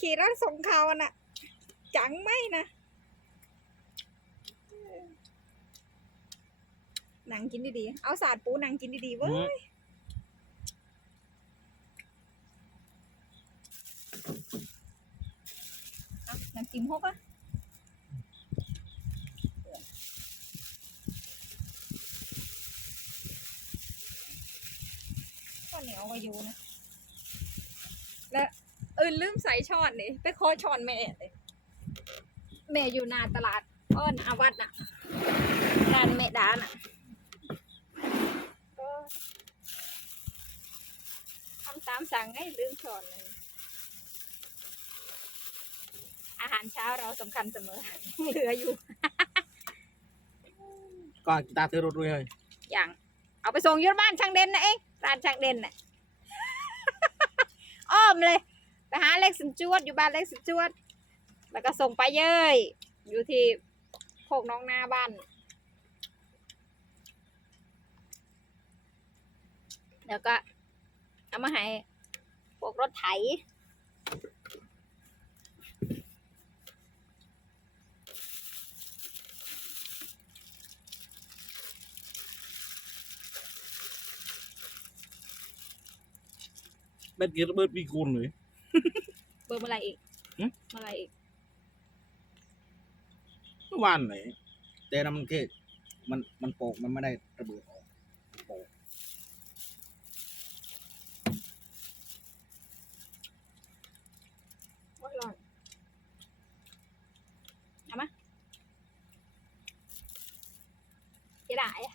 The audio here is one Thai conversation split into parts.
ขี่รถส่งเขาน่ะ จังไหมนะหนังกินดีๆ เอาสาดปูหนังกินดีๆเว้ยเอาน้ำจิ้มฮกอะก็เหนียวกว่าอยู่นะแล้ว เออลืมใส่ช้อนนี่ไปขอช้อนแม่เลยแม่อยู่หนาตลาดอ้อนอาวัดน่ะร้านแม่ดาน่ะก็ทำตามสั่งให้ลืมช้อนเลยอาหารเช้าเราสำคัญเสมอ เหลืออยู่ Ko kita terus rui hai. อย่าง เอาไปส่งอยุบ้านช่างเด่นนะเองร้านช่างเด่นน่ะ อ้อมเลย ไปหาเล็กสินจวดอยู่บ้านเล็กสินจวด แล้วก็ส่งไปเย้ยอยู่ที่โคกน้องนาบ้านแล้วก็เอามาให้พวกรถไถ Bet kira bet pikun ni. เบ อร์เมื่อไหรอีกหึ เมื่อไหรอีกเมื่อวานไหนแต่น้ำมันแค่มันมันโปกมันไม่ได้ระเบิดออกโปกว่าร้อนเอามาจะได้อะ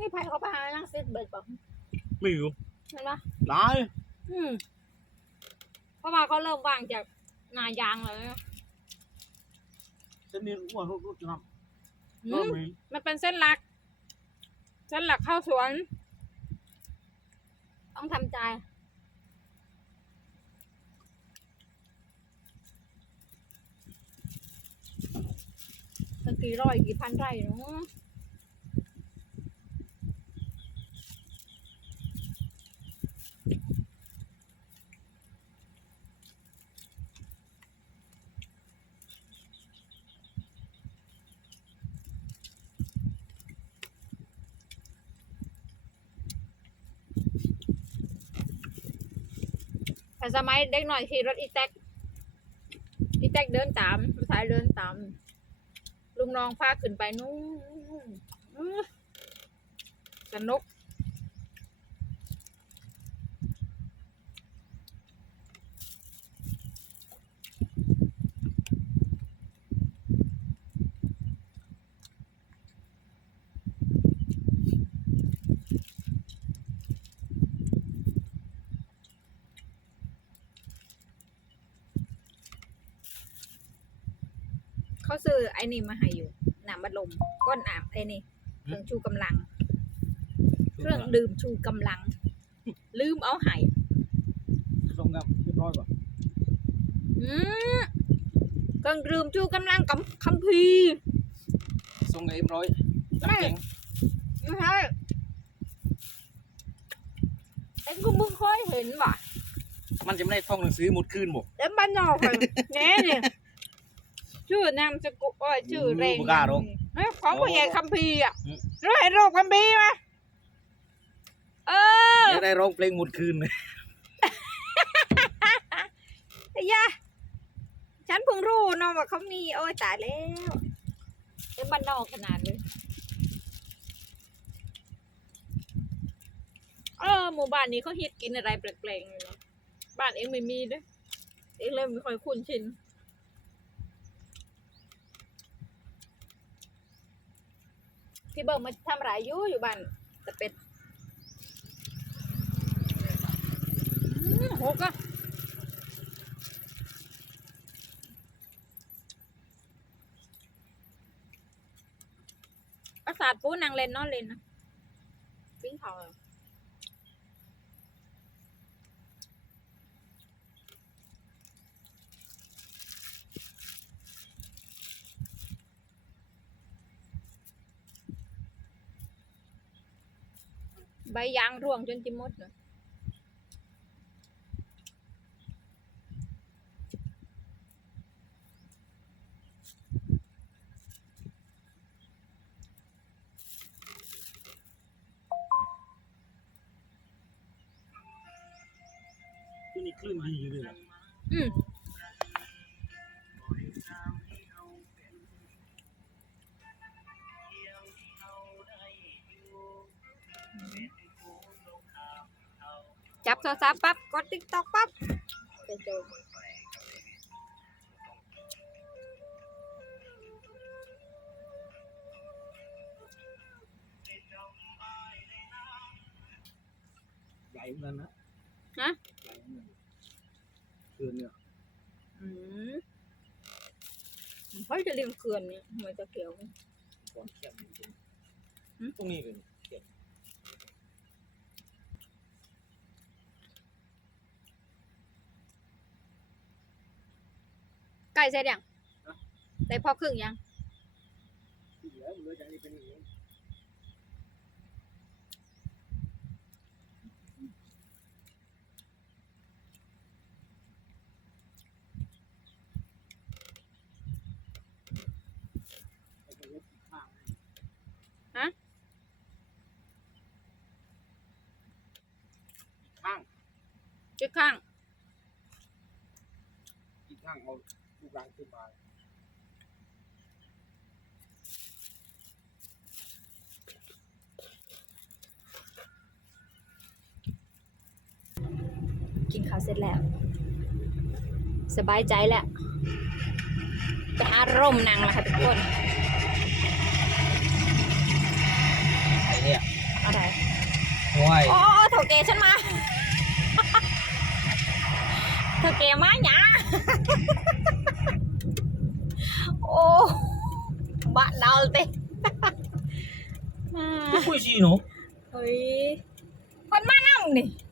นี่ไผ่เขาไปหานั่งเซตเบิร์ดป่ะไม่รู้เห็นปะหลายอืมเพราะว่าเขาเริ่มวางจากนายางเลยนะเส้นนี้อ้วนรุดจะทอืำก็มมีมันเป็นเส้นหลัก เส้นหลักเข้าสวน ต้องทำใจตั้งกี่ร้อยกี่พันไร่เนาะ แต่สมัยเด็กหน่อยขี่รถอีแท็กอีแท็กเดินตามผู้ชายเดินตามลุงน้องพาขึ้นไปนู้นสนุก เขาซื้อไอ้นี่มาให้อยู่น้ำบัดลมก้นน้ำไอ้นี่เครื่องชูกำลัง เครื่องดื่มชูกำลัง ลืมเอาให้ส่งกับเรียบร้อยป่ะอืมเครื่องดื่มชูกำลังกับคัมภีร์ ส่งกับเอ็มร้อยไม่น้ำแข็งไม่ใช่เอ็งก็มึงเคยเห็นว่ะมันจะไม่ได้ท่องหนังสือหมดคืนบ่ เอ็มบ้านนอกค่ะแน่เนี่ย ชื่อนามสกุลอ้อยชื่อแรงบ่กล้าหรอก เฮ้ยของผู้ใหญ่คัมภีร์อะอืม รู้เห็นโรคคัมภีร์ไหมเออจะได้ร้องเพลงหมดคืนเลยไอ้ยะฉันเพิ่งรู้เนาะว่าเขามีโอ้ยตายแล้วเป็นบ้านนอกขนาดเลยเออหมู่บ้านนี้เขาฮิตกินอะไรแปลกๆเลยเนาะบ้านเองไม่มีเด้วยเองเลยไม่ค่อยคุ้นชิน พี่เบิ่งมาทำไรอยู่อยู่บ้านแต่เป็ดอืมโหก็ประสาทปูนางเล่นนอนเล่นนะปิ้งเขา ใบยางร่วงจนจิมดเลยที่นี่คลื่นดีอยู่เลยนะอืม จับโทรศัพท์ปั๊บกดติ๊กต็อกปั๊บไปเจอใหญ่เหมือนกันนะฮะใหญ่เหมือนกันคลื่นเนี่ยอืมเฮ้ยจะเรียงเขื่อนนี่ทำไมจะเขียวก่อนเขียมจริงหืมตรงนี้เลยเขียม ไก่เสร็จยังได้พอครึ่งยังที่เหลือเหลือจากนี้เป็นอย่างนี้เอาไปเล็บอีกข้างฮะอีกข้างจุดข้าง อีกข้างเอา ลูกรังขึ้นมากินข้าวเสร็จแล้ว สบายใจแล้วไปหาร่มนางแล้วค่ะทุกคนไอเนี่ยอะไรโอ้ยโอ้เถ่าเกฉันมาเถ่าเกมาหยา โอ้บ้านเราเต้คุยชี